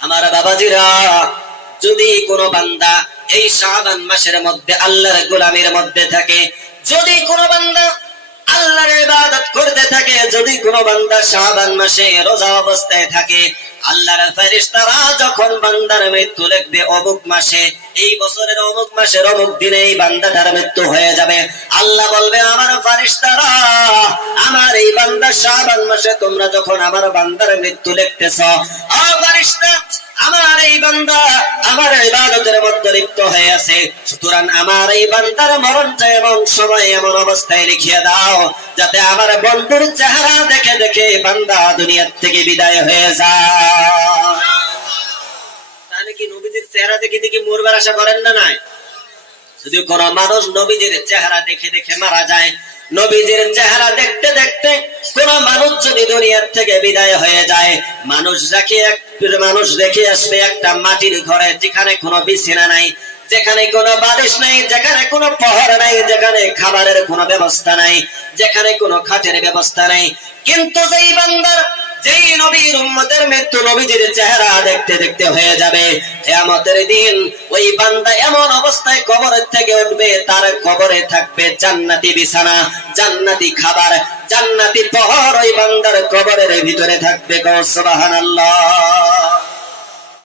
আমার বাবাজিরা, যদি কোন বান্দা এই শাবান মাসের মধ্যে আল্লাহর গোলামের মধ্যে থাকে, যদি কোন বান্দা আল্লাহর ইবাদত করতে থাকে, যদি কোন বান্দা শাবান মাসে রোজা অবস্থায় থাকে, আল্লাহর ফেরেশতারা যখন বান্দার মৃত্যু লিখবে অমুক মাসে, এই বছরের অমুক মাসের অমুক দিনে এই বান্দাটার মৃত্যু হয়ে যাবে। আল্লাহ বলবে, আমার ফেরেশতারা, আমার এই বান্দা শাবান মাসে তোমরা যখন আমার বান্দার মৃত্যু লিখতেছ ও ফেরেশতা আমার এই বান্দা আমার ইবাদতের মধ্যে লিপ্ত হয়ে আছে। সুতরাং আমার এই বান্দার মরণটা এবং সময় এমন অবস্থায় লিখিয়ে দাও, যাতে আমার বন্ধুর চেহারা দেখে দেখে বান্দা দুনিয়ার থেকে বিদায় হয়ে যায়। তাহলে কি নবীজির চেহারা দেখে দেখে মরবার আশা করেন না নাই? যদি কোন মানুষ নবীজির চেহারা দেখে দেখে মারা যায়, নবীজির চেহারা কোন মানুষ যদি দুনিয়ার থেকে বিদায় হয়ে যায়, মানুষ রাখে এক মানুষ রেখে আসবে একটা মাটির ঘরে যেখানে কোনো বিছানা নাই, যেখানে কোনো বালিশ নাই, যেখানে কোনো পহর নাই, যেখানে খাবারের কোনো ব্যবস্থা নাই, যেখানে কোনো খাটের ব্যবস্থা নাই। কিন্তু যেই বান্দার যেই নবীর উম্মতের মৃত্যু নবীজির চেহারা দেখতে দেখতে হয়ে যাবে। কেয়ামতের দিন ওই বান্দা এমন অবস্থায় কবরের থেকে উঠবে, তার কবরে থাকবে জান্নাতি বিছানা, জান্নাতি খাবার, জান্নাতি পহর। ওই বান্দার কবরের ভিতরে থাকবে সুবহানাল্লাহ।